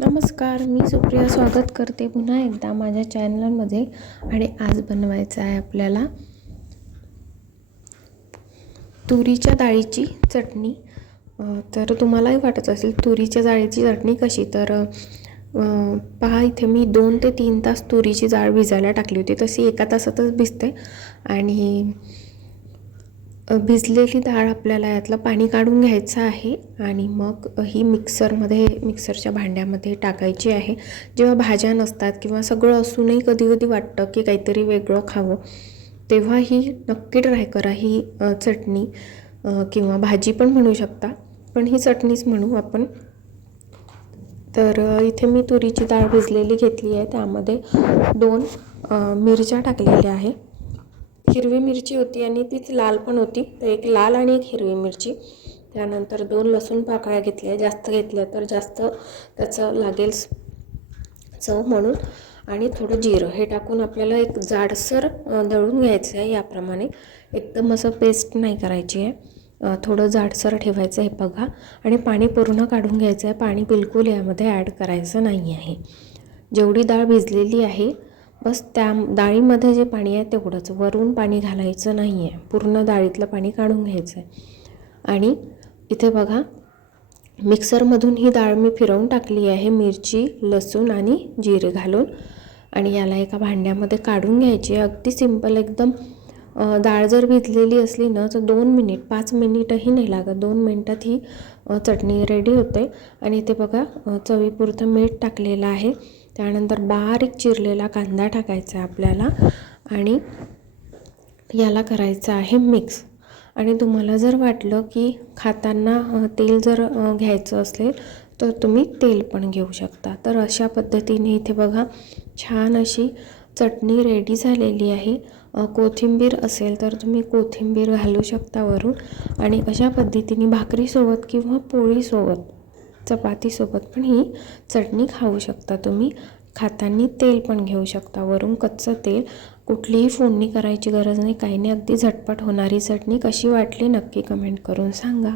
नमस्कार मी सुप्रिया स्वागत करते पुन्हा एकदा माझ्या चॅनलमध्ये आणि आज बनवायचं आहे आपल्याला तुरीच्या डाळीची चटणी. तर तुम्हालाही वाटत असेल तुरीच्या डाळीची चटणी कशी? तर पहा इथे मी दोन ते तीन तास तुरीची डाळ भिजायला टाकली होती. तशी एका तासातच भिजते आणि भिजलेली डाळ आपल्याला यातलं पाणी काढून घ्यायचं आहे आणि मग ही मिक्सरमध्ये मिक्सरच्या भांड्यामध्ये टाकायची आहे. जेव्हा भाज्या नसतात किंवा सगळं असूनही कधी कधी वाटतं की काहीतरी वेगळं खावं तेव्हा ही नक्की ट्राय करा. ही चटणी किंवा भाजी पण म्हणू शकता. पण ही चटणीच म्हणू आपण. तर इथे मी तुरीची डाळ भिजलेली घेतली आहे. त्यामध्ये दोन मिरच्या टाकलेल्या आहे. हिरवी मिरची होती आणि तीच लाल पण होती. तर एक लाल आणि एक हिरवी मिरची. त्यानंतर दोन लसूण पाकळ्या घेतल्या. जास्त घेतल्या तर जास्त त्याचं लागेल चव म्हणून. आणि थोडं जिरं हे टाकून आपल्याला एक जाडसर दळून घ्यायचं आहे याप्रमाणे. एकदम असं पेस्ट नाही करायची आहे. थोडं जाडसर ठेवायचं आहे बघा. आणि पाणी पूर्ण काढून घ्यायचं आहे. पाणी बिलकुल यामध्ये ॲड करायचं नाही आहे. जेवढी डाळ भिजलेली आहे बस त्या डाळीमध्ये जे पाणी आहे तेवढंच. वरून पाणी घालायचं नाही आहे पूर्ण डाळीतलं पाणी काढून घ्यायचं आहे आणि इथे बघा मिक्सरमधून ही डाळ मी फिरवून टाकली आहे मिरची लसूण आणि जिरे घालून. आणि याला एका भांड्यामध्ये काढून घ्यायची. आहे अगदी सिंपल एकदम डाळ जर भिजलेली असली ना तर दोन मिनिट पाच मिनिटही नाही लागत. दोन मिनटात ही चटणी रेडी होते. आणि इथे बघा चवीपुरतं मीठ टाकलेलं आहे. त्यानंतर बारीक चिरलेला कांदा टाकायचा आहे आपल्याला आणि याला करायचं आहे मिक्स आणि तुम्हाला जर वाटलं की खाताना तेल जर घ्यायचं असेल तर तुम्ही तेल पण घेऊ शकता. तर अशा पद्धतीने इथे बघा छान अशी चटणी रेडी झालेली आहे. कोथिंबीर असेल तर तुम्ही कोथिंबीर घालू शकता वरून. आणि अशा पद्धतीने भाकरीसोबत किंवा पोळीसोबत चपातीसोबत पण ही चटणी खाऊ शकता तुम्ही. खाताना तेल पण घेऊ शकता. वरून कच्चं तेल. कुठलीही फोडणी करायची गरज नाही. काही नाही. अगदी झटपट होणारी चटणी कशी वाटली नक्की कमेंट करून सांगा.